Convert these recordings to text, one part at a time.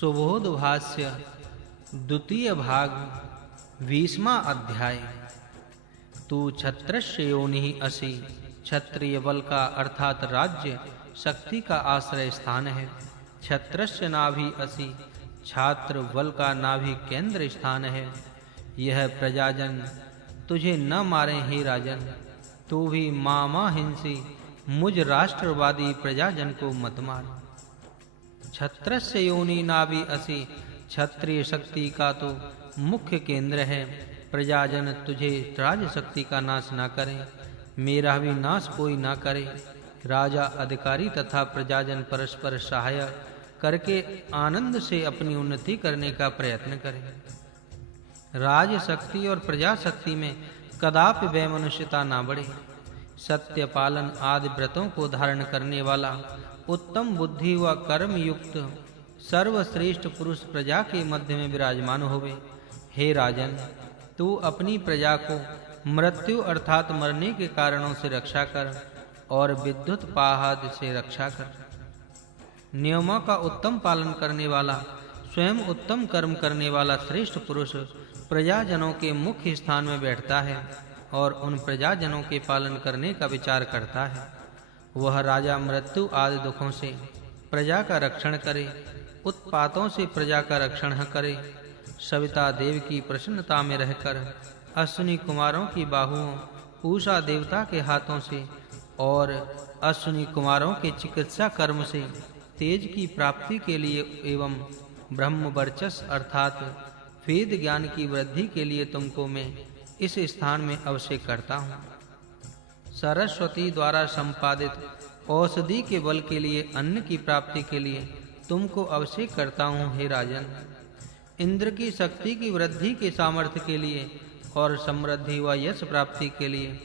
सुबोध भाष्य द्वितीय भाग 20वां अध्याय। तू क्षत्रस्य योनि असि। क्षत्रिय बल का अर्थात राज्य शक्ति का आश्रय स्थान है। क्षत्रस्य नाभि असि। छात्र बल का नाभि केंद्र स्थान है। यह प्रजाजन तुझे न मारे हे राजन। तू भी मामा हिंसी मुझ राष्ट्रवादी प्रजाजन को मत मार। क्षत्रस्य योनि नाभि असि। क्षत्रिय शक्ति का तो मुख्य केंद्र है। प्रजाजन तुझे राज शक्ति का नाश ना करे, मेरा भी नाश कोई ना करे। राजा अधिकारी तथा प्रजाजन परस्पर सहायक करके आनंद से अपनी उन्नति करने का प्रयत्न करें। राज शक्ति और प्रजा शक्ति में कदापि वैमनस्यता ना बढ़े। सत्य पालन आदि व्रतों को धारण करने वाला उत्तम बुद्धि व कर्म युक्त सर्वश्रेष्ठ पुरुष प्रजा के मध्य में विराजमान होवे। हे राजन, तू अपनी प्रजा को मृत्यु अर्थात मरने के कारणों से रक्षा कर और विद्युत पाहाद से रक्षा कर। नियमों का उत्तम पालन करने वाला, स्वयं उत्तम कर्म करने वाला श्रेष्ठ पुरुष प्रजाजनों के मुख्य स्थान में बैठता है और उन प्रजाजनों के पालन करने का विचार करता है। वह राजा मृत्यु आदि दुखों से प्रजा का रक्षण करे, उत्पातों से प्रजा का रक्षण करे। सविता देव की प्रसन्नता में रहकर अश्विनी कुमारों की बाहुओं, उषा देवता के हाथों से और अश्विनी कुमारों के चिकित्सा कर्म से तेज की प्राप्ति के लिए एवं ब्रह्म वर्चस्व अर्थात वेद ज्ञान की वृद्धि के लिए तुमको मैं इस स्थान में अभिषेक करता हूँ। सरस्वती द्वारा संपादित औषधि के बल के लिए अन्न की प्राप्ति के लिए तुमको अभिषेक करता हूँ हे राजन। इंद्र की शक्ति की वृद्धि के सामर्थ्य के लिए और समृद्धि व यश प्राप्ति के लिए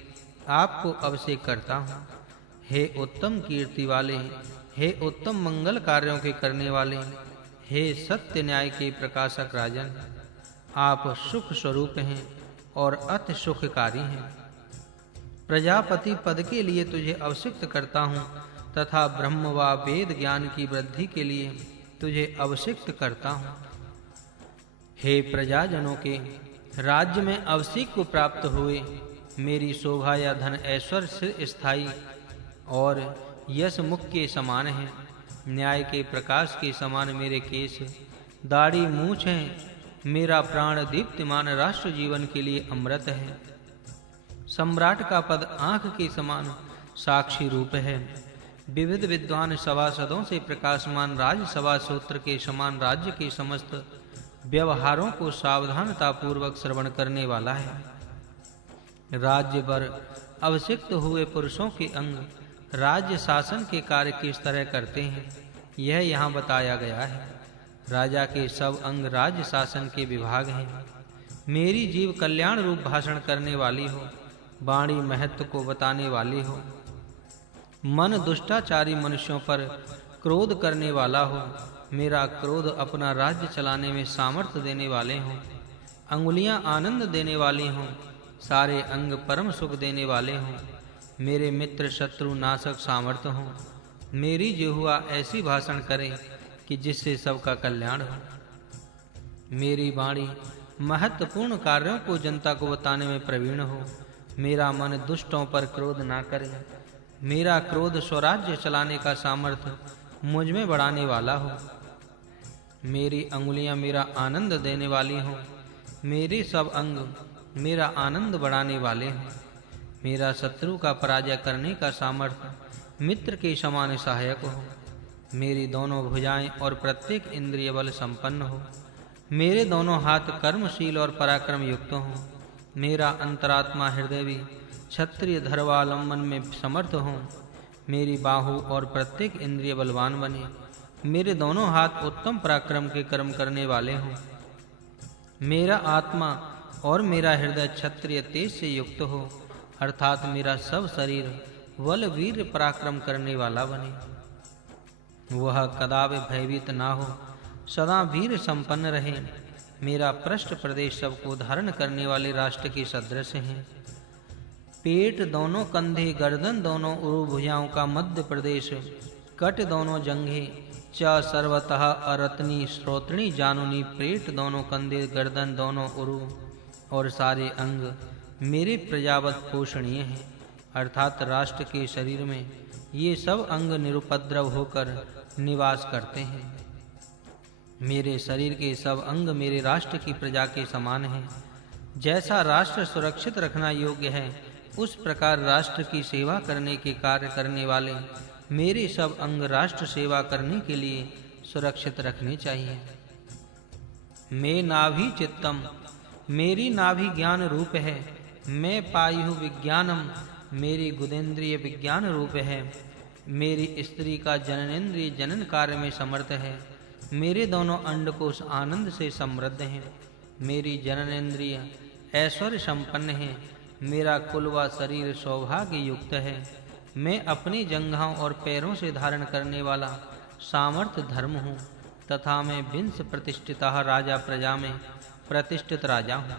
आपको अभिषेक करता हूँ। हे उत्तम कीर्ति वाले, हे उत्तम मंगल कार्यों के करने वाले, हे सत्य न्याय के प्रकाशक राजन, आप सुख स्वरूप हैं और अति सुखकारी हैं। प्रजापति पद के लिए तुझे अभिषिक्त करता हूँ तथा ब्रह्म व वेद ज्ञान की वृद्धि के लिए तुझे अभिषिक्त करता हूँ। हे प्रजाजनों के राज्य में अभिषेक को प्राप्त हुए मेरी शोभा या धन ऐश्वर्य से स्थायी और यश मुख के समान है। न्याय के प्रकाश के समान मेरे केश, दाढ़ी, मूछ हैं। मेरा प्राण दीप्तिमान राष्ट्र जीवन के लिए अमृत है। सम्राट का पद आंख के समान साक्षी रूप है। विविध विद्वान सभासदों से प्रकाशमान राजसभा सूत्र के समान राज्य के समस्त व्यवहारों को सावधानता पूर्वक श्रवण करने वाला है। राज्य पर अभिषिक्त हुए पुरुषों के अंग राज्य शासन के कार्य किस तरह करते हैं, यह यहाँ बताया गया है। राजा के सब अंग राज्य शासन के विभाग हैं। मेरी जीव कल्याण रूप भाषण करने वाली हो, वाणी महत्व को बताने वाली हो, मन दुष्टाचारी मनुष्यों पर क्रोध करने वाला हो, मेरा क्रोध अपना राज्य चलाने में सामर्थ्य देने वाले हों, अंगुलियां आनंद देने वाली हों, सारे अंग परम सुख देने वाले हों, मेरे मित्र शत्रु नाशक सामर्थ्य हों, मेरी जिह्वा ऐसी भाषण करे कि जिससे सबका कल्याण हो। मेरी वाणी महत्वपूर्ण कार्यों को जनता को बताने में प्रवीण हो। मेरा मन दुष्टों पर क्रोध ना करे। मेरा क्रोध स्वराज्य चलाने का सामर्थ्य मुझ में बढ़ाने वाला हो। मेरी अंगुलियां मेरा आनंद देने वाली हों। मेरे सब अंग मेरा आनंद बढ़ाने वाले हों। मेरा शत्रु का पराजय करने का सामर्थ्य मित्र के समान सहायक हो। मेरी दोनों भुजाएं और प्रत्येक इंद्रिय बल संपन्न हो। मेरे दोनों हाथ कर्मशील और पराक्रम युक्त हो। मेरा अंतरात्मा हृदय भी क्षत्रिय धर्मावलंबन में समर्थ हो। मेरी बाहु और प्रत्येक इंद्रिय बलवान बने। मेरे दोनों हाथ उत्तम पराक्रम के कर्म करने वाले हों। मेरा आत्मा और मेरा हृदय क्षत्रिय तेज से युक्त हो, अर्थात मेरा सब शरीर बल वीर पराक्रम करने वाला बने। वह कदापि भयभीत ना हो, सदा वीर संपन्न रहे। मेरा पृष्ठ प्रदेश सबको धारण करने वाले राष्ट्र के सदृश है। पेट, दोनों कंधे, गर्दन, दोनों उरु भुजाओं का मध्य प्रदेश, कट, दोनों जंघे, च सर्वतः अरत्नी श्रोत्रिणी जानुनी प्रेट दोनों कंधे गर्दन दोनों उरु और सारे अंग मेरे प्रजावत पोषणीय हैं। अर्थात राष्ट्र के शरीर में ये सब अंग निरुपद्रव होकर निवास करते हैं। मेरे शरीर के सब अंग मेरे राष्ट्र की प्रजा के समान हैं। जैसा राष्ट्र सुरक्षित रखना योग्य है, उस प्रकार राष्ट्र की सेवा करने के कार्य करने वाले मेरे सब अंग राष्ट्र सेवा करने के लिए सुरक्षित रखने चाहिए। मैं नाभि चित्तम, मेरी नाभि ज्ञान रूप है। मैं पायु विज्ञानम, मेरी गुदेंद्रिय विज्ञान रूप है। मेरी स्त्री का जननेंद्रिय जनन कार्य में समर्थ है। मेरे दोनों अंडकोश आनंद से समृद्ध हैं। मेरी जननेंद्रिय ऐश्वर्य संपन्न है। मेरा कुल व शरीर सौभाग्य युक्त है। मैं अपनी जंघाओं और पैरों से धारण करने वाला सामर्थ धर्म हूँ तथा मैं विंश प्रतिष्ठितः राजा प्रजा में प्रतिष्ठित राजा हूँ।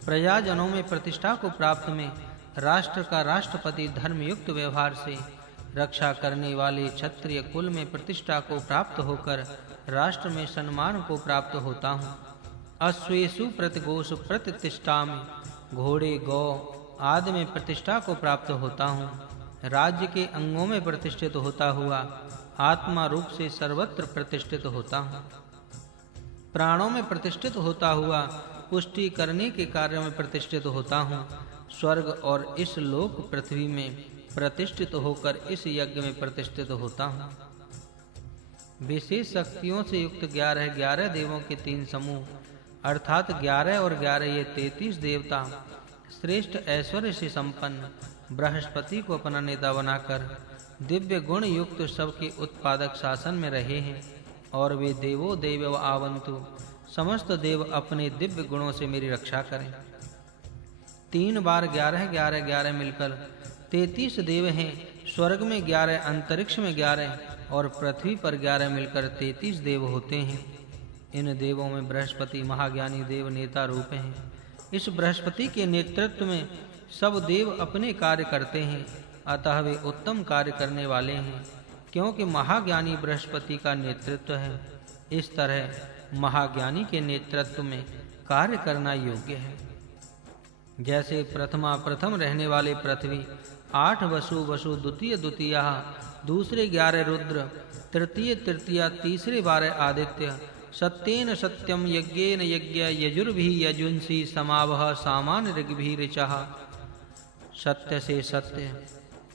प्रजाजनों में प्रतिष्ठा को प्राप्त में राष्ट्र का राष्ट्रपति धर्मयुक्त व्यवहार से रक्षा करने वाले क्षत्रिय कुल में प्रतिष्ठा को प्राप्त होकर राष्ट्र में सम्मान को प्राप्त होता हूँ। अश्वेषु प्रतिगोषु प्रतिष्ठामि, घोड़े गौ आदि में प्रतिष्ठा को प्राप्त होता हूँ। राज्य के अंगों में प्रतिष्ठित होता हुआ आत्मा रूप से सर्वत्र प्रतिष्ठित होता हूँ। प्राणों में प्रतिष्ठित होता हुआ पुष्टि करने के कार्य में प्रतिष्ठित होता हूँ। स्वर्ग और इस लोक पृथ्वी में प्रतिष्ठित होकर इस यज्ञ में प्रतिष्ठित होता हूँ। विशेष शक्तियों से युक्त 11 देवों के 3 समूह अर्थात 11 और 11 ये 33 देवता श्रेष्ठ ऐश्वर्य से संपन्न बृहस्पति को अपना नेता बनाकर दिव्य गुण युक्त सबके उत्पादक शासन में रहे हैं। और वे देवो देव आवंतु, समस्त देव अपने दिव्य गुणों से मेरी रक्षा करें। 3 बार 11 मिलकर 33 देव हैं। स्वर्ग में 11, अंतरिक्ष में 11 और पृथ्वी पर 11 मिलकर 33 देव होते हैं। इन देवों में बृहस्पति महाज्ञानी देव नेता रूप हैं। इस बृहस्पति के नेतृत्व में सब देव अपने कार्य करते हैं, अतः वे उत्तम कार्य करने वाले हैं, क्योंकि महाज्ञानी बृहस्पति का नेतृत्व है। इस तरह महाज्ञानी के नेतृत्व में कार्य करना योग्य है। जैसे प्रथम रहने वाले पृथ्वी, 8 वसु द्वितीय दूसरे 11 रुद्र, तृतीय तीसरे 12 आदित्य, सत्येन सत्यम यज्ञेन यज्ञ यजुर्भिः यजुंसि समावह सामान्य ऋग्भिः ऋचः। सत्य से सत्य,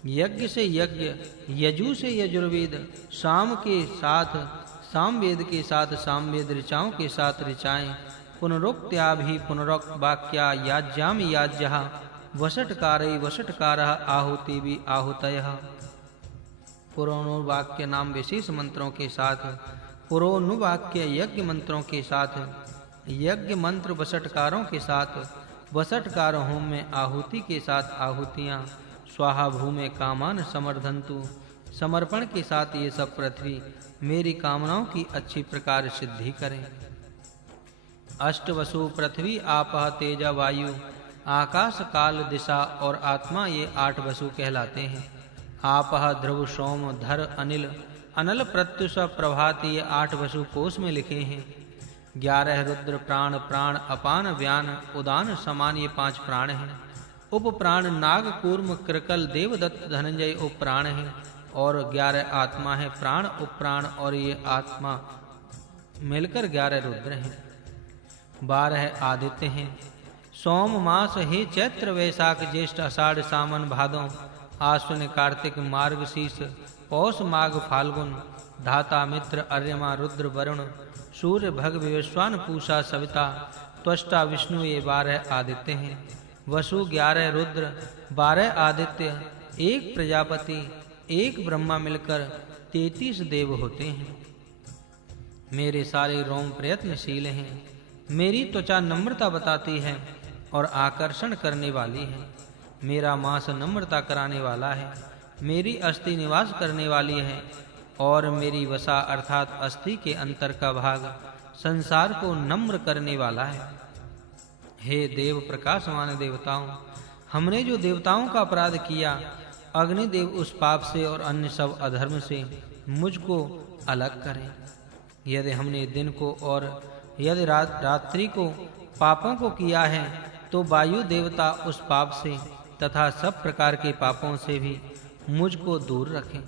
यज्ञ से यज्ञ, यजु से यजुर्वेद, साम के साथ सामवेद के साथ सामवेद, ऋचाओं के साथ ऋचाएं, पुनरोक्त्याभि पुनरोक्त वाक्या याज्यामि याज्यः, वषट्कारै वषट्कारः आहुति भी आहुतयः। पुरोनुवाक्य नाम विशेष मंत्रों के साथ, पुरोनुवाक्य यज्ञ मंत्रों के साथ, यज्ञ मंत्र वषट्कारों के साथ, वषट्कार होम में आहुति के साथ आहुतियाँ, स्वाहा भूमे कामान समर्धन्तु, समर्पण के साथ ये सब पृथ्वी मेरी कामनाओं की अच्छी प्रकार सिद्धि करें। अष्टवसु पृथ्वी आपः तेज वायु आकाश काल दिशा और आत्मा ये 8 वसु कहलाते हैं। आपः ध्रुव सोम धर अनिल अनल प्रत्युष प्रभाति ये 8 वसु कोश में लिखे हैं। 11 रुद्र प्राण प्राण अपान व्यान उदान समान ये 5 प्राण हैं। उप प्राण नाग कूर्म कृकल देवदत्त धनंजय उप प्राण हैं और 11 आत्मा है। प्राण उप प्राण और ये आत्मा मिलकर 11 रुद्र हैं। 12 आदित्य हैं। सोम मास हे चैत्र वैशाख ज्येष्ठ आषाढ़ सावन भादों आश्विन कार्तिक मार्गशीर्ष पौष माघ फाल्गुन धाता मित्र अर्यमा रुद्र वरुण सूर्य भग विश्वान पूषा सविता त्वष्टा विष्णु ये 12 आदित्य हैं। वसु 11 रुद्र 12 आदित्य 1 प्रजापति 1 ब्रह्मा मिलकर 33 देव होते हैं। मेरे सारे रोम प्रयत्नशील हैं। मेरी त्वचा नम्रता बताती है और आकर्षण करने वाली है। मेरा मांस नम्रता कराने वाला है। मेरी अस्थि निवास करने वाली है और मेरी वसा अर्थात अस्थि के अंतर का भाग संसार को नम्र करने वाला है। हे देव प्रकाशमान देवताओं, हमने जो देवताओं का अपराध किया, अग्निदेव उस पाप से और अन्य सब अधर्म से मुझको अलग करें। यदि हमने दिन को और यदि रात्रि को पापों को किया है तो वायु देवता उस पाप से तथा सब प्रकार के पापों से भी मुझको दूर रखें।